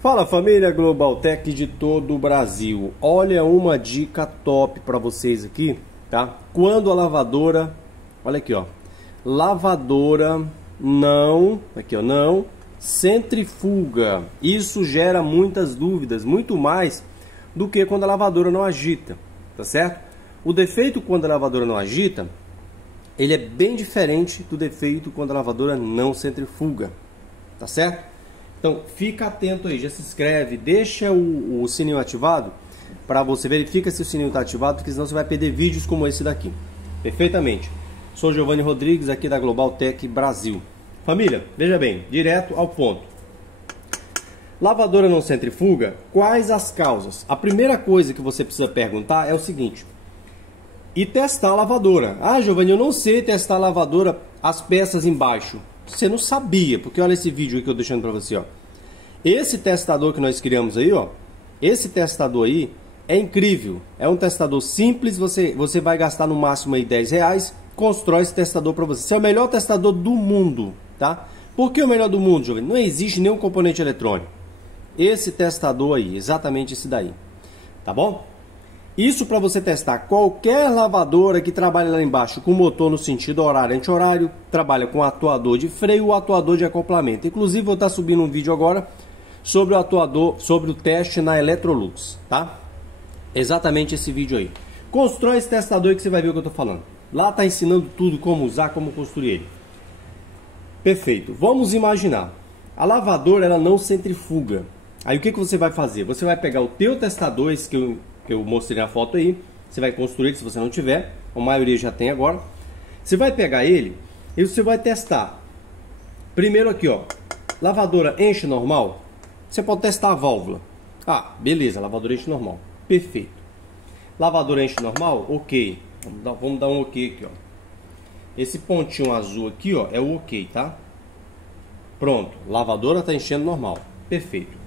Fala família Global Tech de todo o Brasil. Olha uma dica top para vocês aqui, tá? Quando a lavadora, olha aqui, ó, lavadora não centrifuga. Isso gera muitas dúvidas, muito mais do que quando a lavadora não agita, tá certo? O defeito quando a lavadora não agita, ele é bem diferente do defeito quando a lavadora não centrifuga, tá certo? Então fica atento aí, já se inscreve, deixa o sininho ativado para você verificar se o sininho está ativado, porque senão você vai perder vídeos como esse daqui. Perfeitamente. Sou Giovanni Rodrigues aqui da Global Tech Brasil. Família, veja bem, direto ao ponto. Lavadora não centrifuga, quais as causas? A primeira coisa que você precisa perguntar é o seguinte: e testar a lavadora. Ah, Giovanni, eu não sei testar a lavadora, as peças embaixo. Você não sabia, porque olha esse vídeo que eu tô deixando para você, ó. Esse testador que nós criamos aí, ó, esse testador aí é incrível. É um testador simples, você vai gastar no máximo aí R$10, constrói esse testador para você. Esse é o melhor testador do mundo, tá? Por que o melhor do mundo, Giovanni? Não existe nenhum componente eletrônico. Esse testador aí, exatamente esse daí, tá bom? Isso para você testar qualquer lavadora que trabalha lá embaixo com motor no sentido horário e anti-horário, trabalha com atuador de freio ou atuador de acoplamento. Inclusive vou estar subindo um vídeo agora sobre o atuador, sobre o teste na Electrolux, tá? Exatamente esse vídeo aí. Constrói esse testador aí que você vai ver o que eu tô falando. Lá tá ensinando tudo, como usar, como construir ele. Perfeito. Vamos imaginar. A lavadora ela não centrifuga. Aí o que você vai fazer? Você vai pegar o teu testador, esse que eu mostrei na foto aí, você vai construir, se você não tiver, a maioria já tem agora. Você vai pegar ele e você vai testar. Primeiro aqui, ó, lavadora enche normal, você pode testar a válvula. Ah, beleza, lavadora enche normal, perfeito. Lavadora enche normal, ok. Vamos dar um ok aqui, ó. Esse pontinho azul aqui, ó, é o ok, tá? Pronto, lavadora tá enchendo normal, perfeito.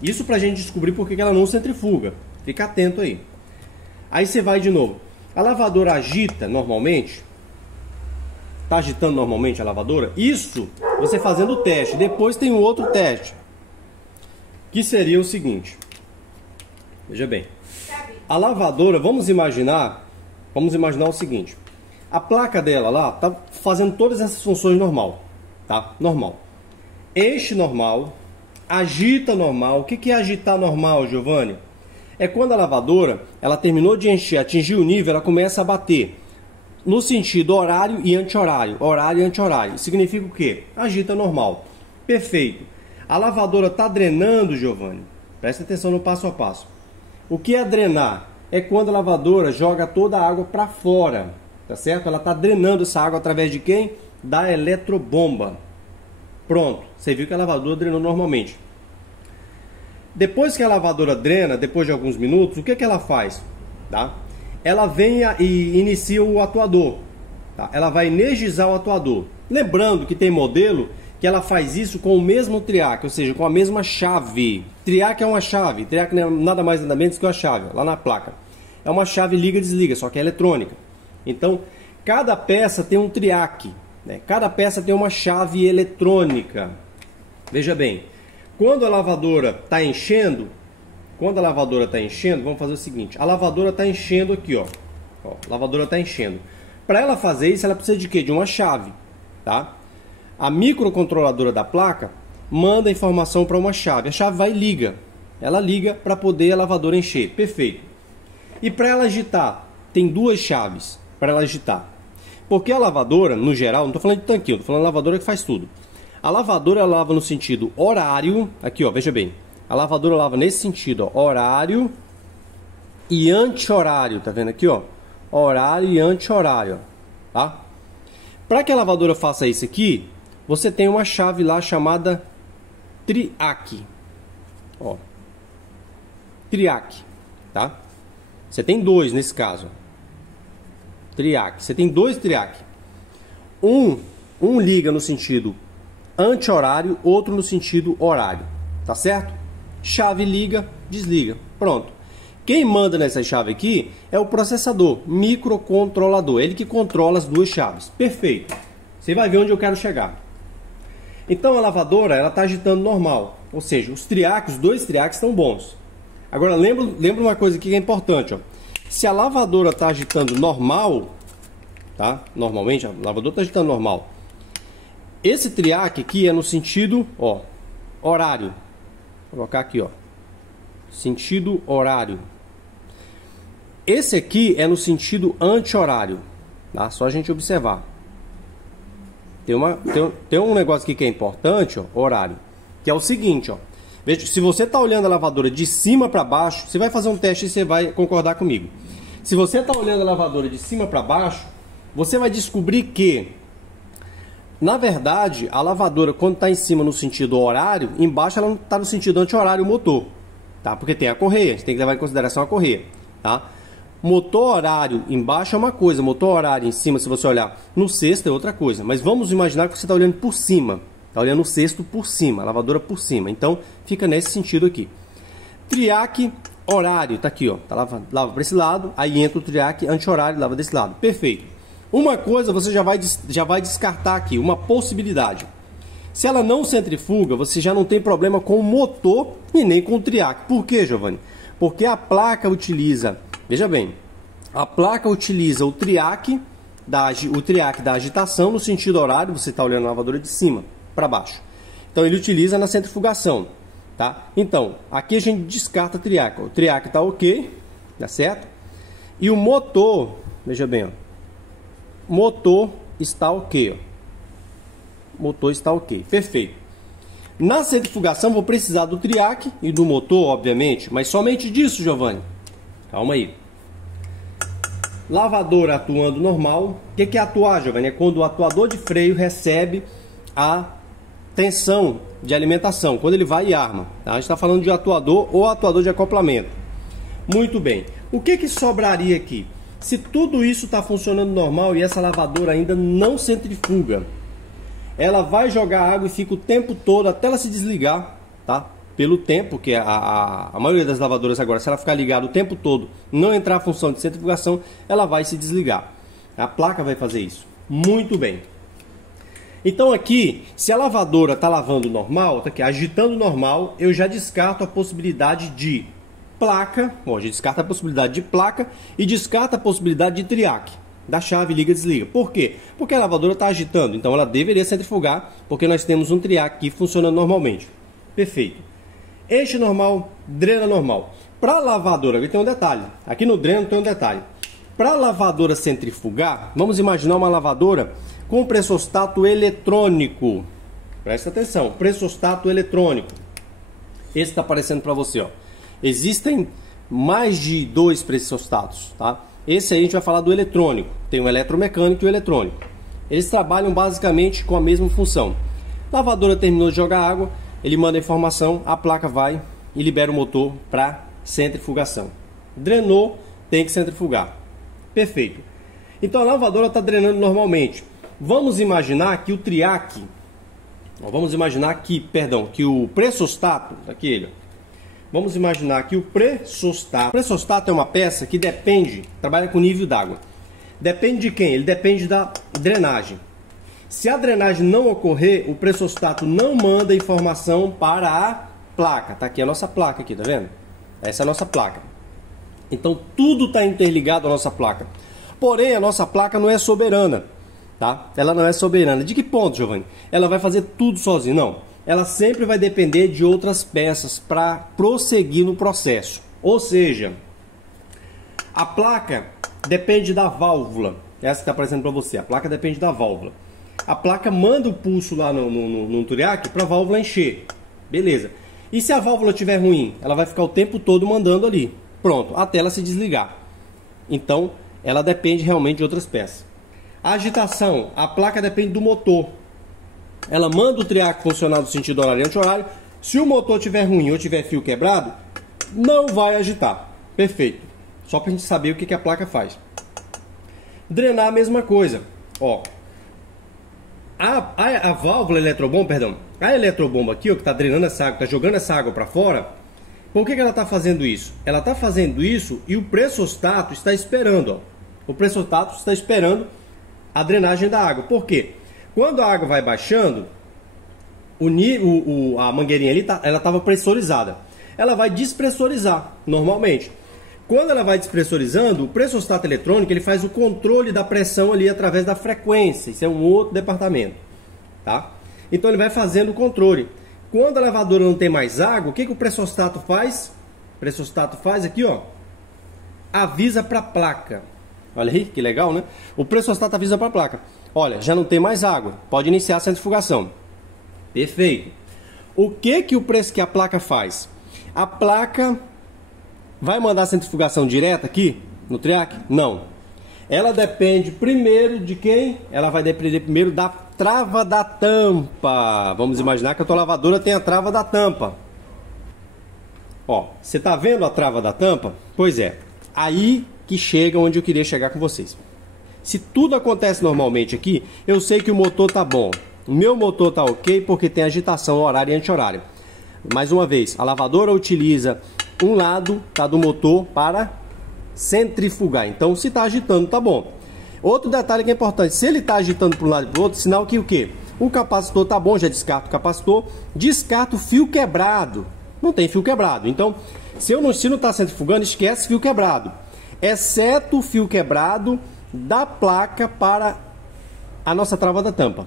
Isso pra gente descobrir porque ela não centrifuga. Fica atento aí. Aí você vai de novo. A lavadora agita normalmente? Tá agitando normalmente a lavadora? Isso você fazendo o teste. Depois tem um outro teste, que seria o seguinte. Veja bem. A lavadora, vamos imaginar o seguinte. A placa dela lá tá fazendo todas essas funções normal, tá? Normal. Enche normal, agita normal. O que é agitar normal, Giovanni? É quando a lavadora, ela terminou de encher, atingiu o nível, ela começa a bater no sentido horário e anti-horário. Horário e anti-horário. Significa o quê? Agita normal. Perfeito. A lavadora está drenando, Giovanni. Presta atenção no passo a passo. O que é drenar? É quando a lavadora joga toda a água para fora. Tá certo? Ela está drenando essa água através de quem? Da eletrobomba. Pronto. Você viu que a lavadora drenou normalmente. Depois que a lavadora drena, depois de alguns minutos, o que ela faz? Tá? Ela vem e inicia o atuador. Tá? Ela vai energizar o atuador. Lembrando que tem modelo que ela faz isso com o mesmo triac, ou seja, com a mesma chave. Triac é uma chave. Triac não é nada mais nada menos que uma chave, lá na placa. É uma chave liga-desliga, só que é eletrônica. Então, cada peça tem um triac, né? Cada peça tem uma chave eletrônica. Veja bem. Quando a lavadora está enchendo, vamos fazer o seguinte. A lavadora está enchendo aqui, ó. A lavadora está enchendo. Para ela fazer isso, ela precisa de quê? De uma chave, tá? A microcontroladora da placa manda a informação para uma chave. A chave vai e liga. Ela liga para poder a lavadora encher. Perfeito. E para ela agitar, tem duas chaves para ela agitar. Porque a lavadora, no geral, não estou falando de tanquinho, estou falando de lavadora que faz tudo. A lavadora ela lava no sentido horário, aqui ó, veja bem. A lavadora lava nesse sentido, ó, horário e anti-horário, tá vendo aqui, ó? Horário e anti-horário, tá? Para que a lavadora faça isso aqui, você tem uma chave lá chamada triac. Ó. Triac, tá? Você tem dois nesse caso. Triac, você tem dois triac. Um liga no sentido anti-horário, outro no sentido horário, tá certo? Chave liga, desliga, pronto. Quem manda nessa chave aqui é o processador, microcontrolador, ele que controla as duas chaves. Perfeito. Você vai ver onde eu quero chegar. Então a lavadora, ela está agitando normal. Ou seja, os dois triaques estão bons. Agora, lembra uma coisa aqui que é importante, ó. Se a lavadora está agitando normal, tá? Normalmente, a lavadora está agitando normal. Esse triaque aqui é no sentido, ó, horário. Vou colocar aqui, ó. Sentido horário. Esse aqui é no sentido anti-horário, tá? Só a gente observar. Tem um negócio aqui que é importante, ó, horário, que é o seguinte, ó. Veja, se você está olhando a lavadora de cima para baixo, você vai fazer um teste e você vai concordar comigo. Se você está olhando a lavadora de cima para baixo, você vai descobrir que, na verdade, a lavadora, quando está em cima no sentido horário, embaixo ela não está no sentido anti-horário o motor, tá? Porque tem a correia, a gente tem que levar em consideração a correia, tá? Motor horário embaixo é uma coisa, motor horário em cima, se você olhar no cesto, é outra coisa. Mas vamos imaginar que você está olhando por cima, está olhando o cesto por cima, a lavadora por cima. Então, fica nesse sentido aqui. Triaque horário, tá aqui, ó, tá lava para esse lado, aí entra o triaque anti-horário, lava desse lado. Perfeito. Uma coisa você já vai descartar aqui, uma possibilidade. Se ela não centrifuga, você já não tem problema com o motor e nem com o triaque. Por quê, Giovanni? Porque a placa utiliza, veja bem, a placa utiliza o triaque da agitação no sentido horário, você está olhando a lavadora de cima para baixo. Então ele utiliza na centrifugação, tá? Então, aqui a gente descarta o triaque. O triaque está ok, tá certo? E o motor, veja bem, ó, motor está ok, ó. Motor está ok, perfeito. Na centrifugação vou precisar do triaque e do motor, obviamente, mas somente disso, Giovanni. Calma aí. Lavadora atuando normal. O que é atuar, Giovanni? É quando o atuador de freio recebe a tensão de alimentação, quando ele vai e arma, tá? A gente está falando de atuador ou atuador de acoplamento. Muito bem. O que sobraria aqui? Se tudo isso está funcionando normal e essa lavadora ainda não centrifuga, ela vai jogar água e fica o tempo todo até ela se desligar, tá? Pelo tempo que a maioria das lavadoras agora, se ela ficar ligada o tempo todo, não entrar a função de centrifugação, ela vai se desligar. A placa vai fazer isso. Muito bem. Então aqui, se a lavadora está lavando normal, tá aqui, agitando normal, eu já descarto a possibilidade de placa, bom, a gente descarta a possibilidade de placa e descarta a possibilidade de triaque, da chave liga e desliga. Por quê? Porque a lavadora está agitando, então ela deveria centrifugar, porque nós temos um triaque aqui funcionando normalmente. Perfeito. Enche normal, drena normal. Para a lavadora, aqui tem um detalhe, aqui no dreno tem um detalhe. Para a lavadora centrifugar, vamos imaginar uma lavadora com pressostato eletrônico. Presta atenção, pressostato eletrônico. Esse está aparecendo para você, ó. Existem mais de 2 pressostatos, tá? Esse aí a gente vai falar do eletrônico. Tem o eletromecânico e o eletrônico. Eles trabalham basicamente com a mesma função. Lavadora terminou de jogar água, ele manda a informação, a placa vai e libera o motor para centrifugação. Drenou, tem que centrifugar. Perfeito. Então a lavadora está drenando normalmente. Vamos imaginar que o triaque, vamos imaginar que, perdão, que o pressostato, aquele, vamos imaginar que o pressostato é uma peça que depende, trabalha com nível d'água. Depende de quem? Ele depende da drenagem. Se a drenagem não ocorrer, o pressostato não manda informação para a placa. Tá aqui a nossa placa aqui, tá vendo? Essa é a nossa placa. Então tudo está interligado à nossa placa. Porém, a nossa placa não é soberana, tá? Ela não é soberana. De que ponto, Giovanni? Ela vai fazer tudo sozinha? Não. Ela sempre vai depender de outras peças para prosseguir no processo. Ou seja, a placa depende da válvula. Essa que está aparecendo para você. A placa depende da válvula. A placa manda o pulso lá no triaque para a válvula encher. Beleza. E se a válvula estiver ruim? Ela vai ficar o tempo todo mandando ali. Pronto, até ela se desligar. Então, ela depende realmente de outras peças. A agitação. A placa depende do motor. Ela manda o triaque funcionar no sentido horário e anti-horário. Se o motor estiver ruim ou tiver fio quebrado, não vai agitar. Perfeito. Só para a gente saber o que a placa faz. Drenar a mesma coisa. Ó, a válvula eletrobomba, perdão, a eletrobomba aqui, ó, que está drenando essa água, está jogando essa água para fora. Por que ela está fazendo isso? Ela está fazendo isso e o pressostato está esperando. Ó. O pressostato está esperando a drenagem da água. Por quê? Quando a água vai baixando, a mangueirinha ali ela estava pressurizada. Ela vai despressurizar normalmente. Quando ela vai despressurizando, o pressostato eletrônico ele faz o controle da pressão ali através da frequência. Isso é um outro departamento, tá? Então ele vai fazendo o controle. Quando a lavadora não tem mais água, o que o pressostato faz? O pressostato faz aqui, ó, avisa para a placa. Olha aí, que legal, né? O pressostato avisa para a placa. Olha, já não tem mais água, pode iniciar a centrifugação. Perfeito. O que a placa faz? A placa vai mandar a centrifugação direta aqui no triac? Não. Ela depende primeiro de quem? Ela vai depender primeiro da trava da tampa. Vamos imaginar que a tua lavadora tem a trava da tampa. Ó, você tá vendo a trava da tampa? Pois é, aí que chega onde eu queria chegar com vocês. Se tudo acontece normalmente aqui, eu sei que o motor tá bom. O meu motor tá ok porque tem agitação horária e anti-horária. Mais uma vez, a lavadora utiliza um lado do motor para centrifugar. Então, se está agitando, tá bom. Outro detalhe que é importante, se ele está agitando para um lado e para o outro, sinal que o quê? O capacitor tá bom, já descarta o capacitor, descarta o fio quebrado. Não tem fio quebrado. Então, se não está centrifugando, esquece fio quebrado. Exceto o fio quebrado da placa para a nossa trava da tampa.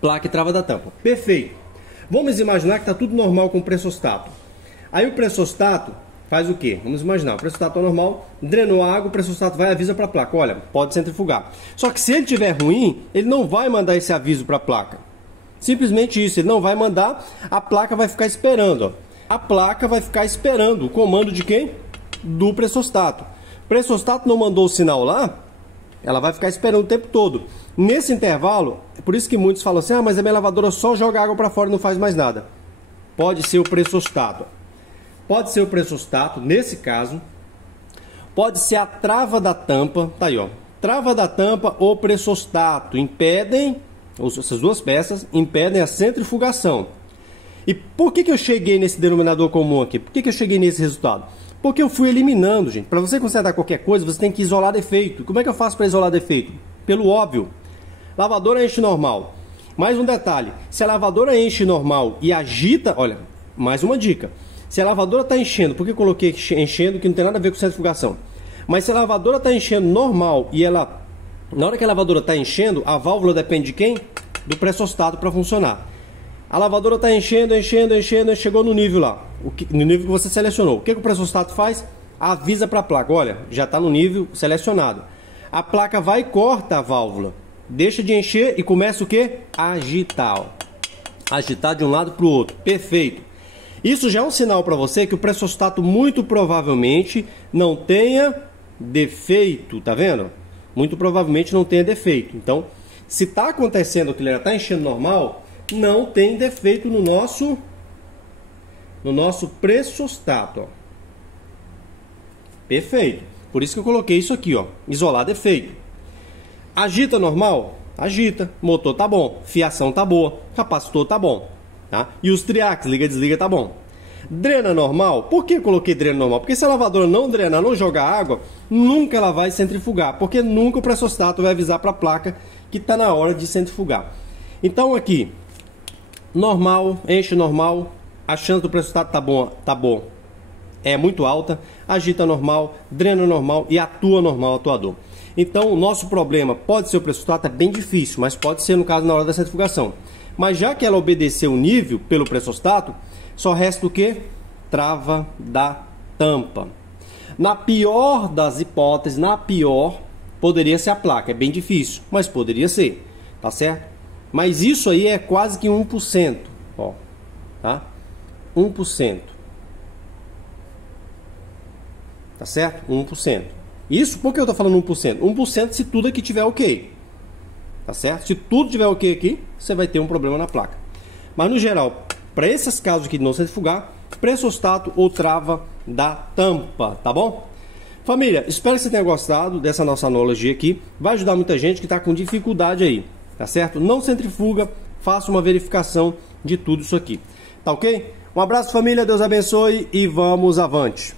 Placa e trava da tampa. Perfeito. Vamos imaginar que está tudo normal com o pressostato. Aí o pressostato faz o quê? Vamos imaginar, o pressostato é normal, drenou a água, o pressostato vai e avisa para a placa, olha, pode centrifugar. Só que se ele estiver ruim, ele não vai mandar esse aviso para a placa. Simplesmente isso, ele não vai mandar, a placa vai ficar esperando. Ó. A placa vai ficar esperando o comando de quem? Do pressostato. O pressostato não mandou o sinal lá, ela vai ficar esperando o tempo todo. Nesse intervalo, é por isso que muitos falam assim, ah, mas a minha lavadora só joga água para fora e não faz mais nada. Pode ser o pressostato. Pode ser o pressostato, nesse caso. Pode ser a trava da tampa, tá aí, ó. Trava da tampa ou pressostato impedem, essas duas peças, impedem a centrifugação. E por que eu cheguei nesse denominador comum aqui? Por que eu cheguei nesse resultado? Porque eu fui eliminando, gente. Para você consertar qualquer coisa, você tem que isolar defeito. Como é que eu faço para isolar defeito? Pelo óbvio. Lavadora enche normal. Mais um detalhe. Se a lavadora enche normal e agita... Olha, mais uma dica. Se a lavadora está enchendo... Por que eu coloquei enchendo que não tem nada a ver com centrifugação? Mas se a lavadora está enchendo normal e ela... Na hora que a lavadora está enchendo, a válvula depende de quem? Do pressostato para funcionar. A lavadora está enchendo, chegou no nível lá. No nível que você selecionou. O que o pressostato faz? Avisa para a placa. Olha, já está no nível selecionado. A placa vai e corta a válvula. Deixa de encher e começa o que? Agitar. Ó. Agitar de um lado para o outro. Perfeito. Isso já é um sinal para você que o pressostato muito provavelmente não tenha defeito. Tá vendo? Muito provavelmente não tenha defeito. Então, se está acontecendo que ele está enchendo normal, não tem defeito no nosso pressostato. Ó. Perfeito. Por isso que eu coloquei isso aqui, ó. Isolar defeito. Agita normal? Agita. Motor tá bom. Fiação tá boa. Capacitor tá bom. Tá? E os triacs, liga, desliga, tá bom. Drena normal? Por que eu coloquei drena normal? Porque se a lavadora não drenar, não jogar água, nunca ela vai centrifugar. Porque nunca o pressostato vai avisar para a placa que tá na hora de centrifugar. Então aqui, normal, enche normal. A chance do pressostato tá bom. É muito alta. Agita normal, drena normal e atua normal, atuador. Então, o nosso problema pode ser o pressostato, é bem difícil, mas pode ser, no caso, na hora da centrifugação. Mas já que ela obedeceu o nível pelo pressostato, só resta o quê? Trava da tampa. Na pior das hipóteses, poderia ser a placa. É bem difícil, mas poderia ser, tá certo? Mas isso aí é quase que 1%, ó, tá? 1%. Tá certo? 1%. Isso, por que eu estou falando 1%? 1% se tudo aqui tiver ok. Tá certo? Se tudo tiver ok aqui, você vai ter um problema na placa. Mas no geral, para esses casos aqui de não centrifugar, pressostato ou trava da tampa, tá bom? Família, espero que você tenha gostado dessa nossa analogia aqui. Vai ajudar muita gente que está com dificuldade aí, tá certo? Não centrifuga, faça uma verificação de tudo isso aqui. Tá ok? Um abraço, família, Deus abençoe e vamos avante.